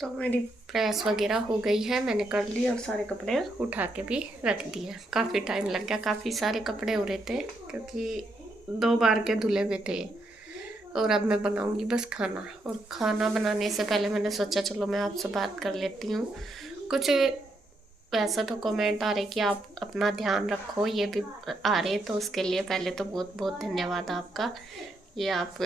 तो मेरी प्रेस वगैरह हो गई है, मैंने कर ली और सारे कपड़े उठा के भी रख दिए। काफ़ी टाइम लग गया, काफ़ी सारे कपड़े हो रहे थे क्योंकि 2 बार के धुले हुए थे। और अब मैं बनाऊंगी बस खाना, और खाना बनाने से पहले मैंने सोचा चलो मैं आपसे बात कर लेती हूँ। कुछ वैसा तो कमेंट आ रहे कि आप अपना ध्यान रखो, ये भी आ रहे, तो उसके लिए पहले तो बहुत बहुत धन्यवाद आपका। ये आप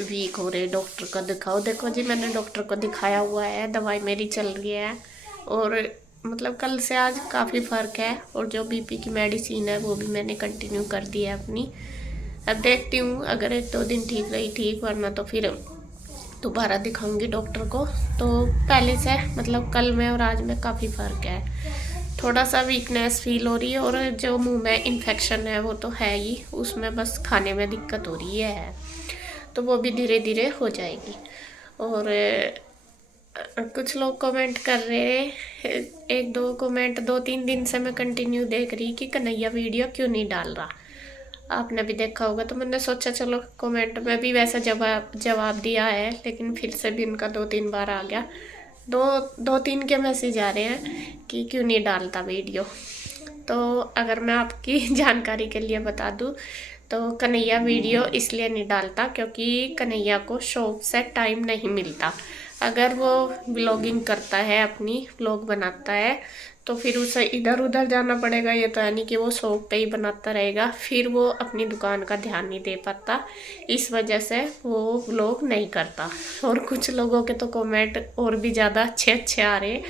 वीक हो रहे, डॉक्टर को दिखाओ। देखो जी, मैंने डॉक्टर को दिखाया हुआ है, दवाई मेरी चल रही है और मतलब कल से आज काफ़ी फ़र्क है। और जो बीपी की मेडिसिन है वो भी मैंने कंटिन्यू कर दी है अपनी। अब देखती हूँ, अगर 1-2 दिन ठीक रही ठीक, वरना तो फिर दोबारा दिखाऊंगी डॉक्टर को। तो पहले से मतलब कल में और आज में काफ़ी फ़र्क है। थोड़ा सा वीकनेस फील हो रही है और जो मुंह में इन्फेक्शन है वो तो है ही, उसमें बस खाने में दिक्कत हो रही है, तो वो भी धीरे धीरे हो जाएगी। और कुछ लोग कमेंट कर रहे हैं, 1-2 कमेंट 2-3 दिन से मैं कंटिन्यू देख रही कि कन्हैया वीडियो क्यों नहीं डाल रहा। आपने भी देखा होगा, तो मैंने सोचा चलो कमेंट में भी वैसा जवाब दिया है, लेकिन फिर से भी इनका 2-3 बार आ गया। 2-3 के मैसेज आ रहे हैं कि क्यों नहीं डालता वीडियो। तो अगर मैं आपकी जानकारी के लिए बता दूं, तो कन्हैया वीडियो इसलिए नहीं डालता क्योंकि कन्हैया को शॉप से टाइम नहीं मिलता। अगर वो ब्लॉगिंग करता है, अपनी ब्लॉग बनाता है, तो फिर उसे इधर उधर जाना पड़ेगा। ये तो है नहीं कि वो शॉप पे ही बनाता रहेगा, फिर वो अपनी दुकान का ध्यान नहीं दे पाता। इस वजह से वो व्लॉग नहीं करता। और कुछ लोगों के तो कमेंट और भी ज़्यादा अच्छे अच्छे आ रहे।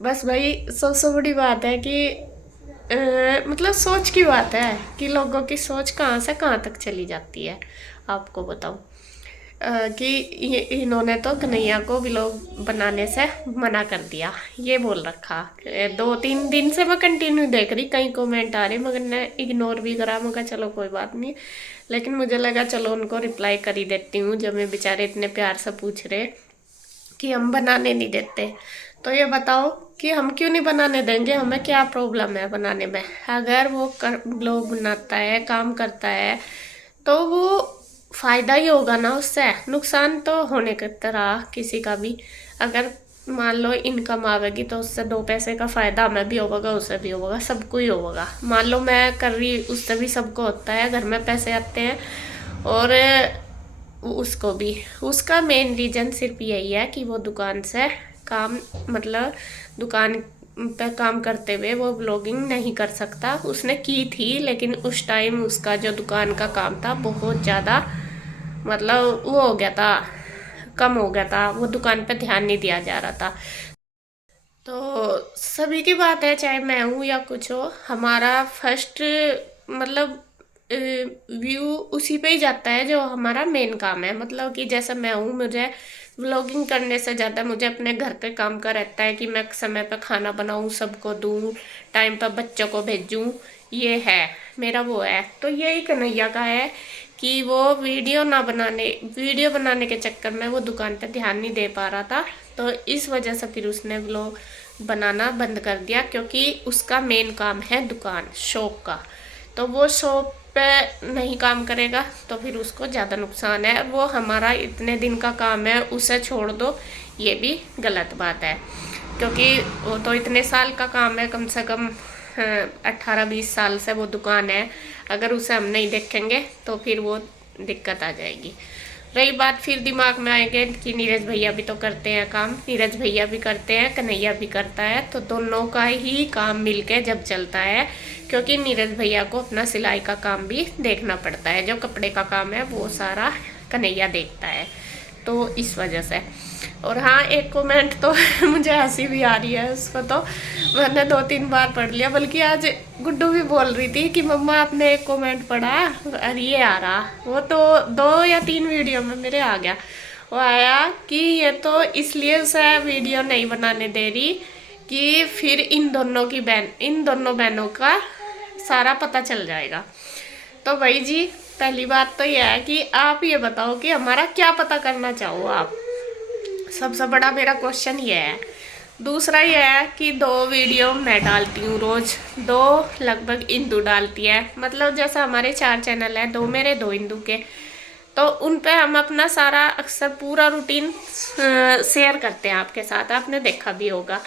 बस भाई सबसे बड़ी बात है कि मतलब सोच की बात है कि लोगों की सोच कहाँ से कहाँ तक चली जाती है। आपको बताऊँ कि इन्होंने तो कन्हैया को व्लॉग बनाने से मना कर दिया, ये बोल रखा। 2-3 दिन से मैं कंटिन्यू देख रही, कई कमेंट आ रहे, मगर मैं इग्नोर भी करा। मगर चलो कोई बात नहीं, लेकिन मुझे लगा चलो उनको रिप्लाई कर ही देती हूँ, जब मैं बेचारे इतने प्यार से पूछ रहे कि हम बनाने नहीं देते। तो ये बताओ कि हम क्यों नहीं बनाने देंगे, हमें क्या प्रॉब्लम है बनाने में। अगर वो ब्लॉग बनाता है, काम करता है, तो वो फायदा ही होगा ना उससे, नुकसान तो होने की तरह किसी का भी। अगर मान लो इनकम आवेगी तो उससे 2 पैसे का फायदा हमें भी होगा, उसे भी होगा, सबको ही होगा। मान लो मैं कर रही, उससे भी सबको होता है, घर में पैसे आते हैं और उसको भी। उसका मेन रीज़न सिर्फ यही है कि वो दुकान से काम, मतलब दुकान पे काम करते हुए वो ब्लॉगिंग नहीं कर सकता। उसने की थी, लेकिन उस टाइम उसका जो दुकान का काम था बहुत ज़्यादा, मतलब वो हो गया था, कम हो गया था, वो दुकान पे ध्यान नहीं दिया जा रहा था। तो सभी की बात है, चाहे मैं हूँ या कुछ हो, हमारा फर्स्ट मतलब व्यू उसी पे ही जाता है जो हमारा मेन काम है। मतलब कि जैसा मैं हूँ, मुझे व्लॉगिंग करने से ज़्यादा मुझे अपने घर के काम का रहता है कि मैं समय पर खाना बनाऊँ, सबको दूँ, टाइम पर बच्चों को भेजूँ। ये है मेरा वो है। तो यही कन्हैया का है कि वो वीडियो बनाने के चक्कर में वो दुकान पर ध्यान नहीं दे पा रहा था। तो इस वजह से फिर उसने व्लॉग बनाना बंद कर दिया, क्योंकि उसका मेन काम है दुकान, शॉप का। तो वो शॉप पे नहीं काम करेगा तो फिर उसको ज़्यादा नुकसान है। वो हमारा इतने दिन का काम है, उसे छोड़ दो, ये भी गलत बात है। क्योंकि वो तो इतने साल का काम है, कम से कम 18-20 साल से वो दुकान है। अगर उसे हम नहीं देखेंगे तो फिर वो दिक्कत आ जाएगी। रही बात, फिर दिमाग में आएंगे कि नीरज भैया भी तो करते हैं काम, नीरज भैया भी करते हैं, कन्हैया भी करता है, तो दोनों का ही काम मिलके जब चलता है। क्योंकि नीरज भैया को अपना सिलाई का काम भी देखना पड़ता है, जो कपड़े का काम है वो सारा कन्हैया देखता है, तो इस वजह से। और हाँ, एक कमेंट तो मुझे हंसी भी आ रही है, उसको तो मैंने 2-3 बार पढ़ लिया, बल्कि आज गुड्डू भी बोल रही थी कि मम्मा आपने एक कमेंट पढ़ा और ये आ रहा। वो तो 2 या 3 वीडियो में मेरे आ गया। वो आया कि ये तो इसलिए उसे वीडियो नहीं बनाने दे रही कि फिर इन दोनों बहनों का सारा पता चल जाएगा। तो भाई जी, पहली बात तो यह है कि आप ये बताओ कि हमारा क्या पता करना चाहो आप, सबसे बड़ा मेरा क्वेश्चन ये है। दूसरा ये है कि 2 वीडियो मैं डालती हूँ रोज, 2 लगभग इंदू डालती है। मतलब जैसा हमारे 4 चैनल है, 2 मेरे 2 इंदू के, तो उन पे हम अपना सारा अक्सर पूरा रूटीन शेयर करते हैं आपके साथ, आपने देखा भी होगा।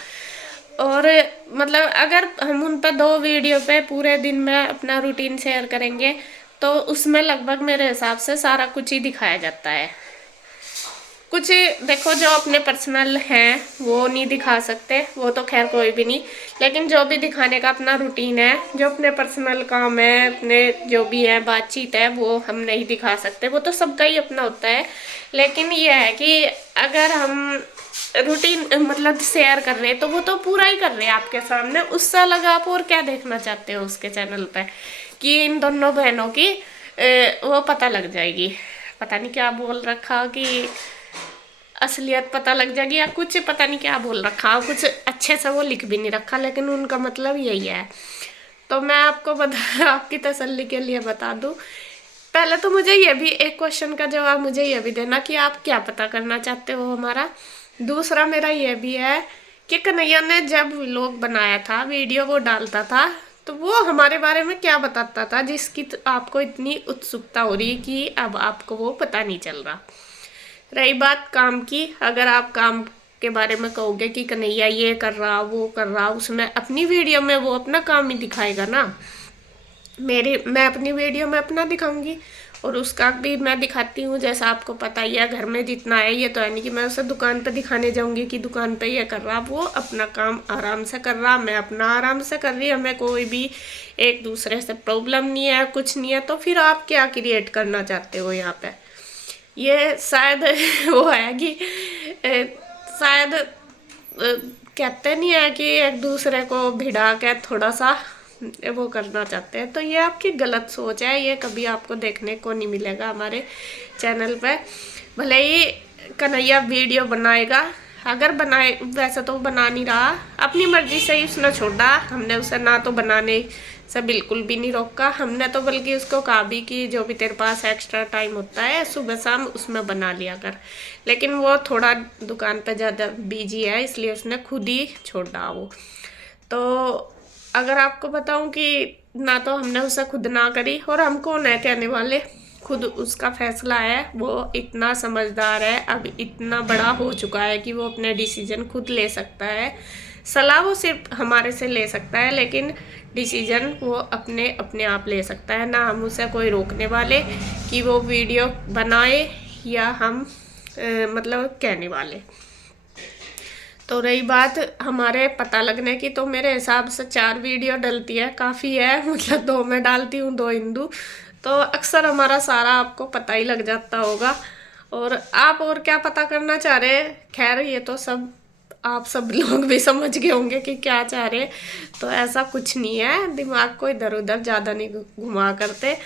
और मतलब अगर हम उन पे 2 वीडियो पे पूरे दिन में अपना रूटीन शेयर करेंगे तो उसमें लगभग मेरे हिसाब से सारा कुछ ही दिखाया जाता है। कुछ देखो जो अपने पर्सनल हैं वो नहीं दिखा सकते, वो तो खैर कोई भी नहीं, लेकिन जो भी दिखाने का अपना रूटीन है, जो अपने पर्सनल काम है, अपने जो भी है बातचीत है, वो हम नहीं दिखा सकते, वो तो सबका ही अपना होता है। लेकिन ये है कि अगर हम रूटीन मतलब शेयर कर रहे हैं तो वो तो पूरा ही कर रहे हैं आपके सामने, उससे अलग आप और क्या देखना चाहते हो उसके चैनल पे कि इन दोनों बहनों की वो पता लग जाएगी, पता नहीं क्या बोल रखा कि असलियत पता लग जाएगी या कुछ पता नहीं क्या बोल रखा, कुछ अच्छे से वो लिख भी नहीं रखा, लेकिन उनका मतलब यही है। तो मैं आपको बता आपकी तसल्ली के लिए बता दूं, पहले तो मुझे ये भी एक क्वेश्चन का जवाब मुझे ये भी देना कि आप क्या पता करना चाहते हो हमारा। दूसरा मेरा ये भी है कि कन्हैया ने जब व्लॉग बनाया था, वीडियो वो डालता था, तो वो हमारे बारे में क्या बताता था जिसकी आपको इतनी उत्सुकता हो रही कि अब आपको वो पता नहीं चल रहा। रही बात काम की, अगर आप काम के बारे में कहोगे कि कन्हैया ये कर रहा वो कर रहा, उसमें अपनी वीडियो में वो अपना काम ही दिखाएगा ना। मैं अपनी वीडियो में अपना दिखाऊंगी और उसका भी मैं दिखाती हूँ, जैसा आपको पता ही है घर में जितना है, ये तो है नहीं कि मैं उसे दुकान पे दिखाने जाऊंगी कि दुकान पे ये कर रहा, वो अपना काम आराम से कर रहा, मैं अपना आराम से कर रही, हमें कोई भी एक दूसरे से प्रॉब्लम नहीं है, कुछ नहीं है। तो फिर आप क्या क्रिएट करना चाहते हो यहाँ पे? ये शायद वो है कि शायद कहते नहीं है कि एक दूसरे को भिड़ा के थोड़ा सा वो करना चाहते हैं, तो ये आपकी गलत सोच है, ये कभी आपको देखने को नहीं मिलेगा हमारे चैनल पे। भले ही कन्हैया वीडियो बनाएगा, अगर बनाए, वैसे तो बना नहीं रहा, अपनी मर्जी से ही उसने छोड़ा, हमने उसे ना तो बनाने से बिल्कुल भी नहीं रोका, हमने तो बल्कि उसको कहा भी कि जो भी तेरे पास एक्स्ट्रा टाइम होता है सुबह शाम उसमें बना लिया कर, लेकिन वो थोड़ा दुकान पे ज़्यादा बिजी है इसलिए उसने खुद ही छोड़ा वो। तो अगर आपको बताऊं कि ना तो हमने उसे खुद ना करी, और हम कौन है कहने वाले, खुद उसका फैसला है, वो इतना समझदार है, अब इतना बड़ा हो चुका है कि वो अपने डिसीजन खुद ले सकता है। सलाह वो सिर्फ हमारे से ले सकता है, लेकिन डिसीजन वो अपने अपने आप ले सकता है, ना हम उसे कोई रोकने वाले कि वो वीडियो बनाए या हम मतलब कहने वाले। तो रही बात हमारे पता लगने की, तो मेरे हिसाब से 4 वीडियो डलती है काफ़ी है, मतलब 2 मैं डालती हूँ 2 हिंदू, तो अक्सर हमारा सारा आपको पता ही लग जाता होगा। और आप और क्या पता करना चाह रहे हैं, खैर ये तो सब आप सब लोग भी समझ गए होंगे कि क्या चाह रहे, तो ऐसा कुछ नहीं है, दिमाग को इधर उधर ज़्यादा नहीं घुमा करते,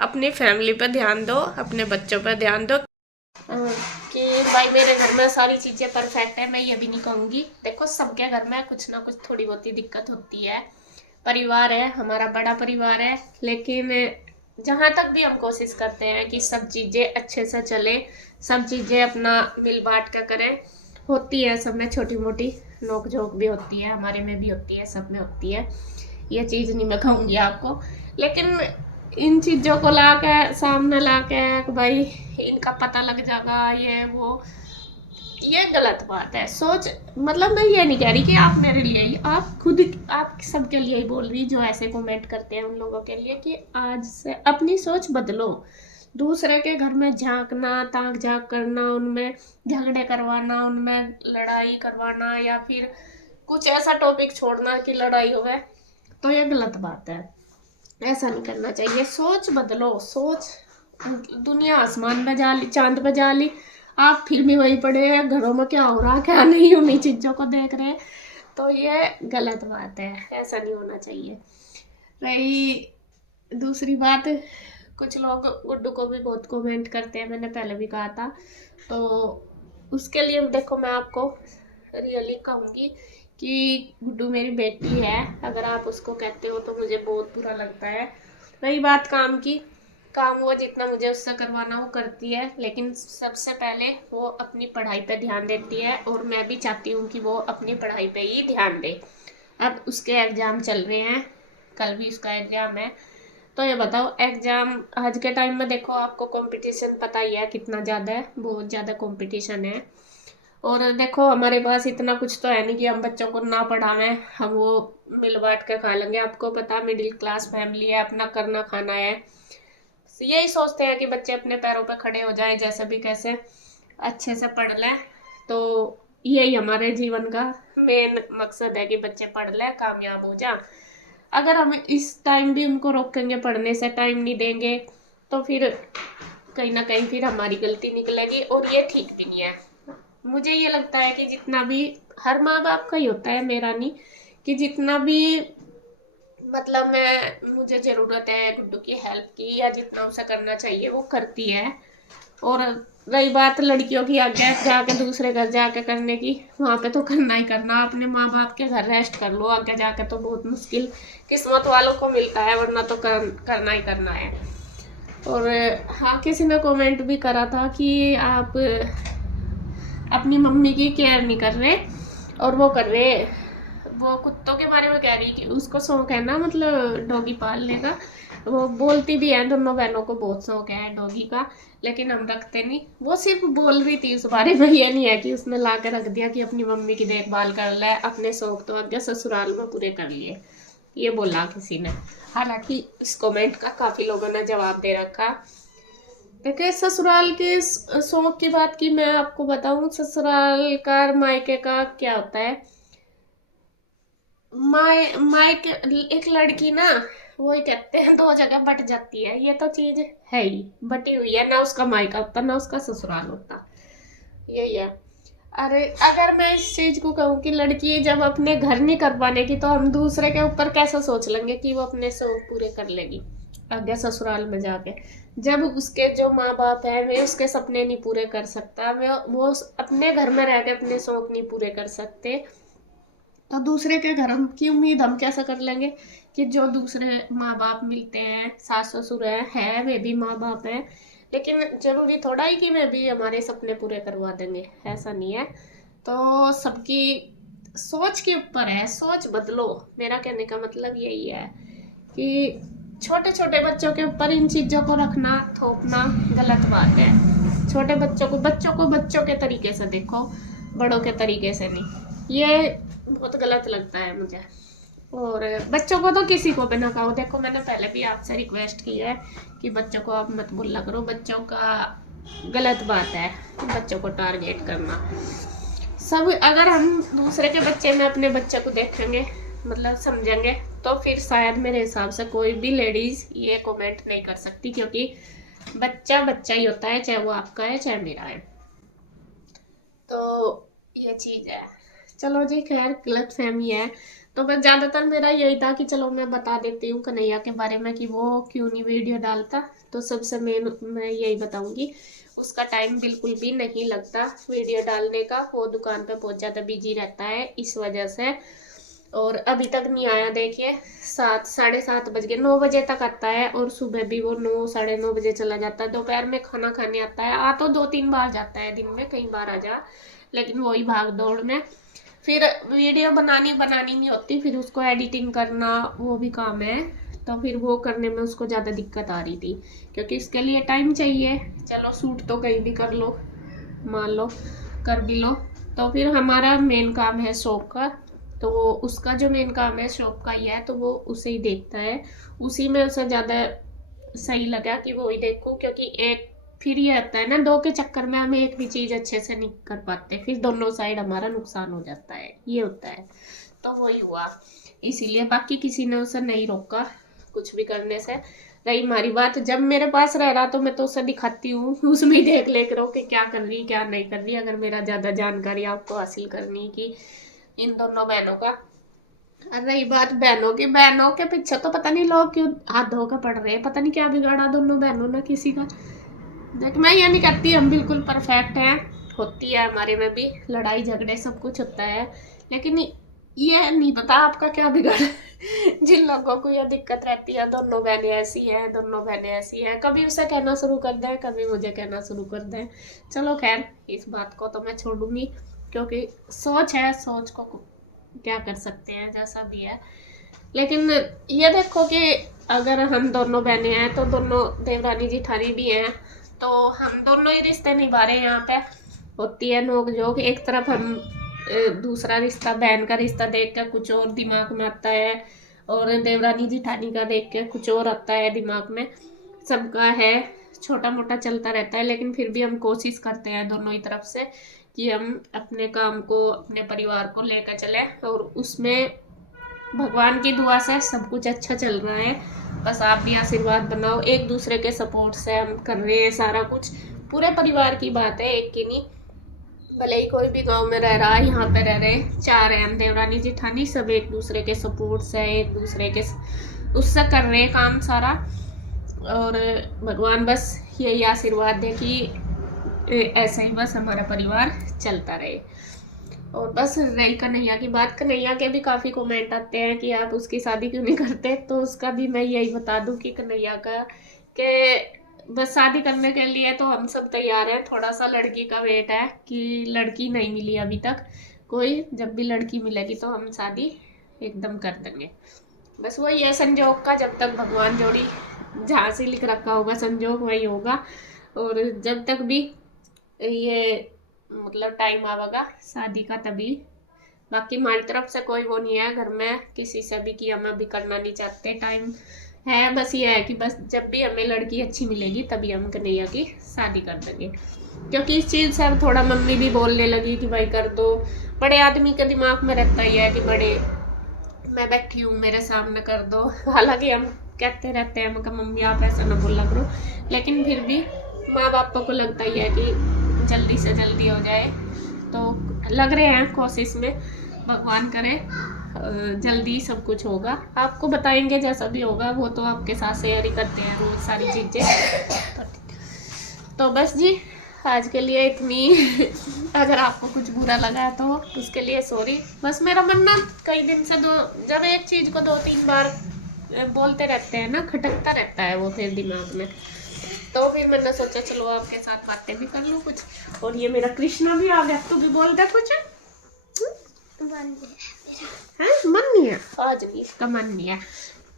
अपनी फैमिली पर ध्यान दो, अपने बच्चों पर ध्यान दो। कि भाई मेरे घर में सारी चीज़ें परफेक्ट है, मैं ये भी नहीं कहूँगी, देखो सबके घर में कुछ ना कुछ थोड़ी बहुत ही दिक्कत होती है, परिवार है हमारा, बड़ा परिवार है, लेकिन जहाँ तक भी हम कोशिश करते हैं कि सब चीज़ें अच्छे से चले, सब चीज़ें अपना मिल बांट कर करें। होती है सब में छोटी मोटी नोक झोंक भी होती है, हमारे में भी होती है, सब में होती है, ये चीज़ नहीं मैं कहूँगी आपको, लेकिन इन चीज़ों को ला के सामने ला के भाई इनका पता लग जाएगा ये वो, ये गलत बात है सोच। मतलब मैं ये नहीं कह रही कि आप मेरे लिए ही, आप खुद, आप सबके लिए ही बोल रही जो ऐसे कमेंट करते हैं उन लोगों के लिए कि आज से अपनी सोच बदलो, दूसरे के घर में झांकना, ताक झांक करना, उनमें झगड़े करवाना, उनमें लड़ाई करवाना, या फिर कुछ ऐसा टॉपिक छोड़ना कि लड़ाई हो गए, तो ये गलत बात है, ऐसा नहीं करना चाहिए। सोच बदलो, सोच, दुनिया आसमान में जा ली, चांद पे जा ली, आप फिर भी वही पड़े हैं घरों में, क्या हो रहा क्या नहीं, उन्हीं चीज़ों को देख रहे हैं, तो ये गलत बात है, ऐसा नहीं होना चाहिए। रही दूसरी बात, कुछ लोग गुड्डू को भी बहुत कमेंट करते हैं, मैंने पहले भी कहा था, तो उसके लिए देखो मैं आपको रियली कहूँगी कि गुड्डू मेरी बेटी है, अगर आप उसको कहते हो तो मुझे बहुत बुरा लगता है। रही बात काम की, काम वो जितना मुझे उससे करवाना वो करती है, लेकिन सबसे पहले वो अपनी पढ़ाई पे ध्यान देती है, और मैं भी चाहती हूँ कि वो अपनी पढ़ाई पे ही ध्यान दे। अब उसके एग्ज़ाम चल रहे हैं, कल भी उसका एग्ज़ाम है, तो ये बताओ, एग्जाम आज के टाइम में देखो, आपको कंपटीशन पता ही है कितना ज़्यादा है, बहुत ज़्यादा कंपटीशन है। और देखो हमारे पास इतना कुछ तो है नहीं कि हम बच्चों को ना पढ़ावें, हम वो मिल बांट के खा लेंगे। आपको पता, मिडिल क्लास फैमिली है, अपना करना खाना है, यही सोचते हैं कि बच्चे अपने पैरों पे खड़े हो जाएं, जैसे भी कैसे अच्छे से पढ़ लें। तो यही हमारे जीवन का मेन मकसद है कि बच्चे पढ़ लें, कामयाब हो जाए। अगर हम इस टाइम भी उनको रोकेंगे, पढ़ने से टाइम नहीं देंगे, तो फिर कहीं ना कहीं फिर हमारी गलती निकलेगी, और ये ठीक भी नहीं है। मुझे ये लगता है कि जितना भी, हर माँ बाप का ही होता है, मेरा नहीं, कि जितना भी मतलब मुझे ज़रूरत है गुड्डू की हेल्प की, या जितना उसे करना चाहिए वो करती है। और रही बात लड़कियों की, आगे जाके दूसरे घर जाके करने की, वहाँ पे तो करना ही करना, अपने माँ बाप के घर रेस्ट कर लो, आगे जाके तो बहुत मुश्किल किस्मत वालों को मिलता है, वरना तो करना ही करना है। और हाँ, किसी ने कमेंट भी करा था कि आप अपनी मम्मी की केयर नहीं कर रहे, और वो कर रहे, वो कुत्तों के बारे में कह रही कि उसको शौक है ना, मतलब डॉगी पालने का। वो बोलती भी है, दोनों बहनों को बहुत शौक है डॉगी का, लेकिन हम रखते नहीं। वो सिर्फ बोल रही थी उस बारे में, ये नहीं है कि उसने ला के रख दिया कि अपनी मम्मी की देखभाल कर ले, अपने शौक तो आगे ससुराल में पूरे कर लिए, ये बोला किसी ने। हालांकि इस कमेंट का काफी लोगों ने जवाब दे रखा। देखिए, ससुराल के शौक की बात की मैं आपको बताऊं, ससुराल का मायके का क्या होता है। मायके, एक लड़की ना, वही कहते हैं, दो जगह बट जाती है, ये तो चीज है ही, बटी हुई है, ना उसका मायका होता ना उसका ससुराल होता, यही है। अरे अगर मैं इस चीज को कहूँ कि लड़की जब अपने घर नहीं कर पाने की, तो हम दूसरे के ऊपर कैसे सोच लेंगे कि वो अपने शौक पूरे कर लेगी आगे ससुराल में जाके, जब उसके जो माँ बाप है वे उसके सपने नहीं पूरे कर सकता, वे वो अपने घर में रह के अपने शौक नहीं पूरे कर सकते, तो दूसरे के घर की उम्मीद हम कैसे कर लेंगे कि जो दूसरे माँ बाप मिलते हैं, सास ससुर है वे भी माँ बाप हैं, लेकिन जरूरी थोड़ा ही कि वे भी हमारे सपने पूरे करवा देंगे, ऐसा नहीं है। तो सबकी सोच के ऊपर है, सोच बदलो, मेरा कहने का मतलब यही है कि छोटे छोटे बच्चों के ऊपर इन चीज़ों को रखना, थोपना गलत बात है। छोटे बच्चों को बच्चों के तरीके से देखो, बड़ों के तरीके से नहीं, ये बहुत गलत लगता है मुझे। और बच्चों को तो किसी को भी ना कहो, देखो मैंने पहले भी आपसे रिक्वेस्ट की है कि बच्चों को आप मत बोला करो, बच्चों का गलत बात है बच्चों को टारगेट करना। सब अगर हम दूसरे के बच्चे में अपने बच्चे को देखेंगे, मतलब समझेंगे, तो फिर शायद मेरे हिसाब से कोई भी लेडीज ये कमेंट नहीं कर सकती, क्योंकि बच्चा बच्चा ही होता है, चाहे वो आपका है चाहे मेरा है। तो ये चीज है। चलो जी, खैर गलत फहमी है, तो बस ज्यादातर मेरा यही था कि चलो मैं बता देती हूँ कन्हैया के बारे में कि वो क्यों नहीं वीडियो डालता। तो सबसे मेन मैं यही बताऊंगी, उसका टाइम बिल्कुल भी नहीं लगता वीडियो डालने का, वो दुकान पे बहुत ज्यादा बिजी रहता है इस वजह से। और अभी तक नहीं आया, देखिए 7 साढ़े 7 बज गए, 9 बजे तक आता है, और सुबह भी वो 9 साढ़े 9 बजे चला जाता है। दोपहर में खाना खाने आता है, आ तो 2 3 बार जाता है दिन में, कई बार आ जा, लेकिन वही भाग दौड़ में फिर वीडियो बनानी बनानी नहीं होती, फिर उसको एडिटिंग करना वो भी काम है, तो फिर वो करने में उसको ज़्यादा दिक्कत आ रही थी, क्योंकि उसके लिए टाइम चाहिए। चलो शूट तो कहीं भी कर लो, मान लो कर भी लो, तो फिर हमारा मेन काम है शॉप का, तो वो उसका जो मेन काम है शॉप का ही है, तो वो उसे ही देखता है, उसी में उसे ज़्यादा सही लगा कि वो ही देखूं, क्योंकि एक फिर ये आता है ना, दो के चक्कर में हम एक भी चीज़ अच्छे से नहीं कर पाते, फिर दोनों साइड हमारा नुकसान हो जाता है, ये होता है। तो वही हुआ, इसीलिए बाकी किसी ने उसे नहीं रोका कुछ भी करने से। रही हमारी बात, जब मेरे पास रह रहा तो मैं तो उसे दिखाती हूँ, उसमें ही देख ले करो कि क्या कर रही क्या नहीं कर रही, अगर मेरा ज़्यादा जानकारी आपको हासिल करनी की इन दोनों बहनों का। और रही बात बहनों की, बहनों के पीछे तो पता नहीं लोग क्यों हाथ धो के पड़ रहे हैं, पता नहीं क्या बिगाड़ा दोनों बहनों ने किसी का। देख, मैं ये नहीं कहती हम बिल्कुल परफेक्ट हैं, होती है हमारे में भी लड़ाई झगड़े, सब कुछ होता है, लेकिन ये नहीं पता आपका क्या बिगाड़ा जिन लोगों को ये दिक्कत रहती है, दोनों बहनें ऐसी हैं, दोनों बहनें ऐसी हैं, कभी उसे कहना शुरू कर दें, कभी मुझे कहना शुरू कर दें। चलो खैर, इस बात को तो मैं छोड़ूंगी, क्योंकि सोच है, सोच को क्या कर सकते हैं, जैसा भी है। लेकिन ये देखो कि अगर हम दोनों बहनें हैं तो दोनों देवरानी जिठानी भी हैं, तो हम दोनों ही रिश्ते निभा रहे हैं। यहाँ पे होती है नोक झोंक, एक तरफ हम दूसरा रिश्ता बहन का रिश्ता देख कर कुछ और दिमाग में आता है, और देवरानी जिठानी का देख के कुछ और आता है दिमाग में। सबका है, छोटा मोटा चलता रहता है, लेकिन फिर भी हम कोशिश करते हैं दोनों ही तरफ से कि हम अपने काम को, अपने परिवार को लेकर चले, और उसमें भगवान की दुआ से सब कुछ अच्छा चल रहा है। बस आप भी आशीर्वाद बनाओ, एक दूसरे के सपोर्ट से हम कर रहे हैं सारा कुछ। पूरे परिवार की बात है, एक की नहीं। भले ही कोई भी गांव में रह रहा है, यहाँ पे रह रहे 4 हैं हम देवरानी जिठानी, सब एक दूसरे के सपोर्ट से, एक दूसरे के उससे कर रहे काम सारा। और भगवान बस यही आशीर्वाद दे कि ऐसा ही बस हमारा परिवार चलता रहे। और बस रही कन्हैया की बात, कन्हैया के भी काफ़ी कमेंट आते हैं कि आप उसकी शादी क्यों नहीं करते, तो उसका भी मैं यही बता दूं कि कन्हैया का कि बस शादी करने के लिए तो हम सब तैयार हैं, थोड़ा सा लड़की का वेट है कि लड़की नहीं मिली अभी तक कोई। जब भी लड़की मिलेगी तो हम शादी एकदम कर देंगे। बस वही है संजोग का, जब तक भगवान जोड़ी, जहाँ से लिख रखा होगा संजोग वही होगा। और जब तक भी ये मतलब टाइम आवेगा शादी का तभी। बाकी हमारी तरफ से कोई वो नहीं है घर में किसी से भी कि हम अभी करना नहीं चाहते, टाइम है। बस ये है कि बस जब भी हमें लड़की अच्छी मिलेगी तभी हम कन्हैया की शादी कर देंगे। क्योंकि इस चीज़ से अब थोड़ा मम्मी भी बोलने लगी कि भाई कर दो। बड़े आदमी के दिमाग में रहता ही है कि बड़े मैं बैठी हूँ मेरे सामने कर दो। हालांकि हम कहते रहते हैं मगर मम्मी आप ऐसा ना बोला करो, लेकिन फिर भी माँ बापों को लगता ही है कि जल्दी से जल्दी हो जाए। तो लग रहे हैं कोशिश में, भगवान करे जल्दी सब कुछ होगा। आपको बताएंगे जैसा भी होगा, वो तो आपके साथ शेयर ही करते हैं रोज सारी चीज़ें। तो बस जी आज के लिए इतनी। अगर आपको कुछ बुरा लगा तो उसके लिए सॉरी। बस मेरा मन ना कई दिन से जब एक चीज़ को 2-3 बार बोलते रहते हैं ना, खटकता रहता है वो फिर दिमाग में। तो फिर मैंने सोचा चलो आपके साथ बातें भी कर लूँ कुछ। और ये मेरा कृष्णा भी आ गया, तू भी बोल दे कुछ। मन नहीं है आज नहीं, इसका मन नहीं है,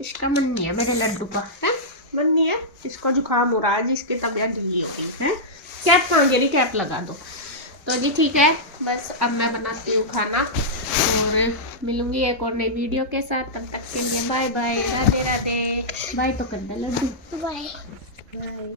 इसका मन नहीं है मेरे लड्डू का है, मन नहीं है। इसको जुकाम हो रहा है, जिसकी तबीयत ढीली हो गई है। कैप कहाँ गिरी, कैप लगा दो। तो जी ठीक है, बस अब मैं बनाती हूँ खाना और मिलूंगी एक और नई वीडियो के साथ। तब तक के लिए bye bye, Radhe Radhe. Bye तो कर दे लड्डू, बाय बाय।